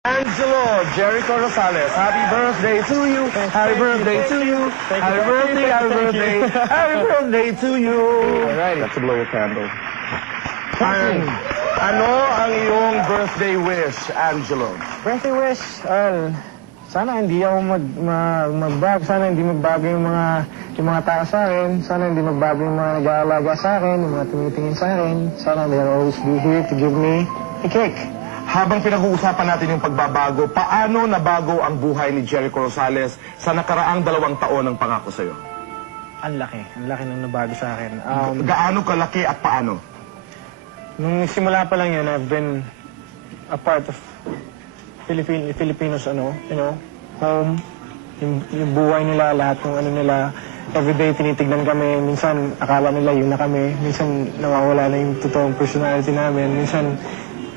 Angelo Jericho Rosales, happy birthday to you, happy birthday to you, happy birthday, happy birthday, happy birthday to you. Alrighty. Let's blow your candle. Ano ang iyong birthday wish, Angelo? Birthday wish, sana hindi ako magbago. Sana hindi magbago yung mga tao sa akin. Sana hindi magbago yung mga nag-aalaga sa akin, yung mga tumitingin sa akin. Sana they'll always be here to give me a cake. Habang pinag-uusapan natin yung pagbabago, paano nabago ang buhay ni Jericho Rosales sa nakaraang 2 taon ng pangako sa'yo? Ang laki nang nabago sa akin. Gaano kalaki at paano? Nung simula pa lang yun, I've been a part of Filipinos, home, yung buhay nila, lahat ng nila. Everyday tinitignan kami, minsan akala nila yun na kami, minsan nawawala na yung totoong personality namin, minsan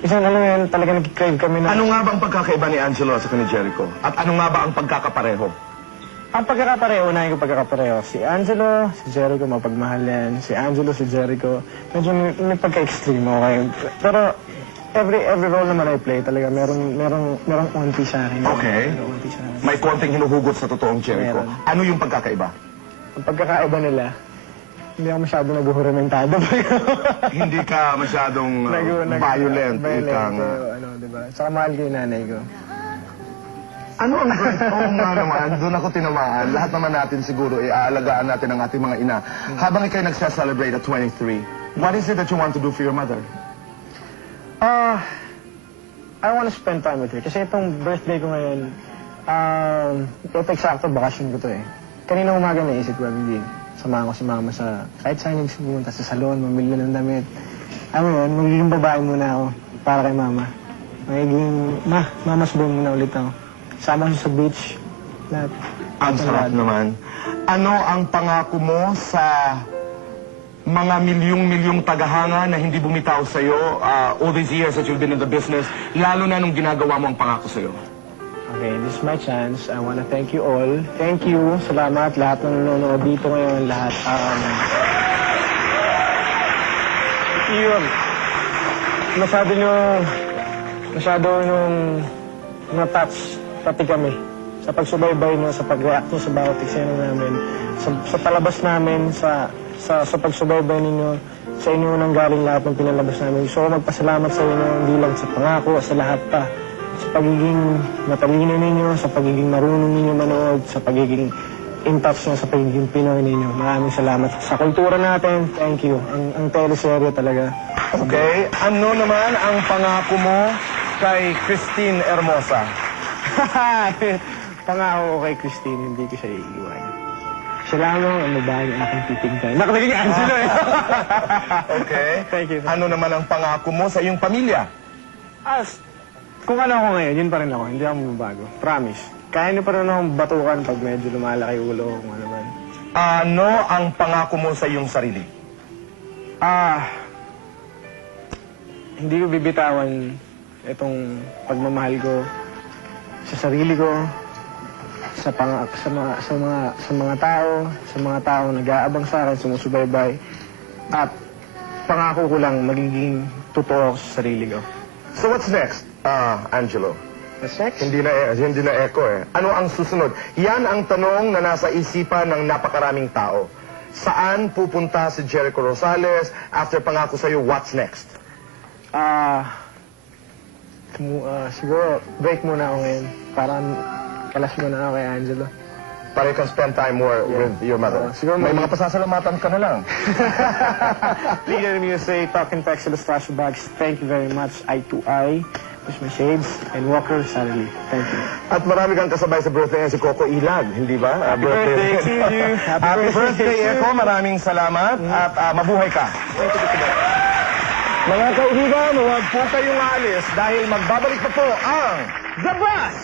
talaga nag-crave kami na... Ano nga ba ang pagkakaiba ni Angelo sa ni Jericho? At ano nga ba ang pagkakapareho? Ang pagkakapareho, unahin ko pagkakapareho. Si Angelo, si Jericho, mapagmahal yan. Si Angelo, si Jericho, medyo may pagka-extreme, okay? Pero every role naman I play talaga, merong onti sa akin. Okay. May konting hinuhugot sa totoong Jericho. Meron. Ano yung pagkakaiba? Ang pagkakaiba nila, hindi ako masyado naguhuramentado. Hindi ka masyadong violent. Diba? Saka mahal ko yung nanay ko. Ano ang oo nga naman, doon ako tinamaan. Lahat naman natin siguro, aalagaan natin ang ating mga ina. Habang ikay nagsa-celebrate at 23, what is it that you want to do for your mother? I want to spend time with her. Kasi itong birthday ko ngayon, ito eksakto, bakasyon ko to eh. Kanina umaga naisip ko, hindi. Samahan ko si mama sa, kahit saan yung pumunta sa salon, mamili ng damit. Magiging babae muna ako para kay mama. Mama's boy muna ulit ako. Sama siya sa beach. Lahat. Ang sarap naman. Ano ang pangako mo sa mga milyong-milyong tagahanga na hindi bumitaw sa'yo all these years that you've been in the business, lalo na nung ginagawa mo ang pangako sa'yo? Okay, this is my chance. I want to thank you all. Thank you. Salamat lahat ng nanonood dito ngayon. Lahat. Yun. Masyado nung na-touch pati kami sa pagsubaybay nyo, sa pag-react nyo sa bawat eksena namin, sa palabas namin, sa pagsubaybay ninyo, sa inyo nang galing lahat ng pinalabas namin. So, magpasalamat sa inyo, hindi lang sa pangako, sa lahat pa. Sa pagiging matalino ninyo, sa pagiging marunong ninyo manood, sa pagiging in touch nyo, sa pagiging Pinoy ninyo. Maraming salamat. Sa kultura natin, thank you. Ang teleserye talaga. Okay. Ano naman ang pangako mo kay Christine Hermosa? Pangako ko kay Christine, hindi ko siya iiwan. Siya lamang ang babae ng aking titignan. Nakalagay ni Angelo eh. Okay. Thank you. Ano naman ang pangako mo sa iyong pamilya? Kung ano ako ngayon, yun pa rin ako. Hindi ako mababago. Promise. Kaya niyo pa rin akong batukan pag medyo lumalaki ulo kung ano man. Ano ang pangako mo sa iyong sarili? Hindi ko bibitawan itong pagmamahal ko sa sarili ko, sa mga tao nag-aabang sa akin, sumusubaybay, at pangako ko lang magiging totoo sa sarili ko. So what's next, Angelo? What's next? Hindi na echo eh. Ano ang susunod? Yan ang tanong na nasa isipan ng napakaraming tao. Saan pupunta si Jericho Rosales after pangako sa'yo, what's next? Siguro break muna ako ngayon. Parang kalas muna ako kay Angelo. Para you can spend time more with your mother. Siguro may mga pasasalamatan ka na lang. Leader Music, Talking Text, Illustration Bags, thank you very much. Eye to Eye, Push My Shades, and Walker Sally. Thank you. At marami kang kasabay sa birthday niya si Coco Ilag, hindi ba? Happy birthday to you. Happy birthday, Eko. Maraming salamat at mabuhay ka. Thank you. Mga kaibigan, huwag po kayong alis dahil magbabalik pa po ang The Bus!